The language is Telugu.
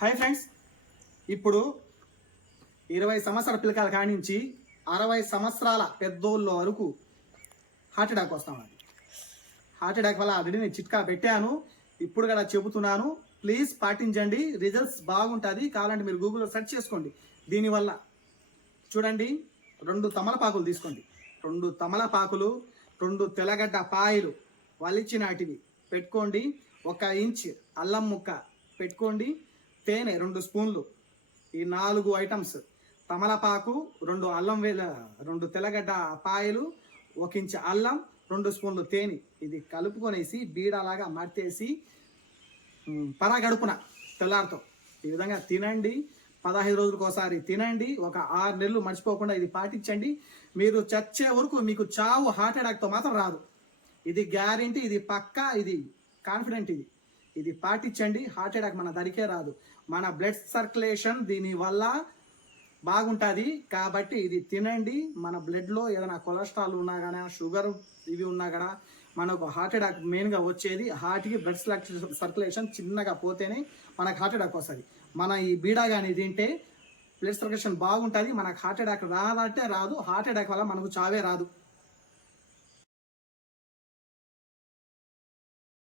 Hi friends. ఇప్పుడు ఇరవై సంవత్సరాల పిల్లకాయల కానించి అరవై సంవత్సరాల పెద్దోళ్ళ వరకు హార్ట్ అటాక్ వస్తామండి. హార్ట్ అటాక్ వల్ల ఆల్రెడీ నేను చిట్కా పెట్టాను. ఇప్పుడు కూడా చెబుతున్నాను ప్లీజ్ పాటించండి. రిజల్ట్స్ బాగుంటుంది. కావాలంటే మీరు గూగుల్లో సెర్చ్ చేసుకోండి. దీనివల్ల చూడండి రెండు తమలపాకులు తీసుకోండి. రెండు తమలపాకులు రెండు తెల్లగడ్డ పాయలు వలిచినాటివి పెట్టుకోండి. ఒక ఇంచ్ అల్లం ముక్క పెట్టుకోండి. తేనె రెండు స్పూన్లు. ఈ నాలుగు ఐటమ్స్. తమలపాకు రెండు అల్లం వేల రెండు తెల్లగడ్డ పాయలు ఒక ఇంచు అల్లం రెండు స్పూన్లు తేనె. ఇది కలుపుకొనేసి బీడలాగా మర్తేసి పరాగడుపున తెల్లారితో. ఈ విధంగా తినండి. పదహైదు రోజులకు ఒకసారి తినండి. ఒక ఆరు నెలలు మర్చిపోకుండా ఇది పాటించండి. మీరు చచ్చే వరకు మీకు చావు హార్ట్ అటాక్తో మాత్రం రాదు. ఇది గ్యారంటీ ఇది పక్కా ఇది కాన్ఫిడెంట్ ఇది. ఇది పాటించండి. హార్ట్ అటాక్ మన దరికే రాదు. మన బ్లడ్ సర్క్యులేషన్ దీని వల్ల బాగుంటుంది. కాబట్టి ఇది తినండి. మన బ్లడ్లో ఏదైనా కొలెస్ట్రాల్ ఉన్నా కానీ షుగర్ ఇవి ఉన్నా కూడా మనకు హార్ట్ అటాక్ మెయిన్గా వచ్చేది. హార్ట్కి బ్లడ్ సర్క్యులేషన్ చిన్నగా పోతేనే మనకు హార్ట్ అటాక్ వస్తుంది. మన ఈ బీడా కానీ తింటే బ్లడ్ సర్క్యులేషన్ బాగుంటుంది. మనకు హార్ట్ అటాక్ రాదంటే రాదు. హార్ట్ అటాక్ వల్ల మనకు చావే రాదు.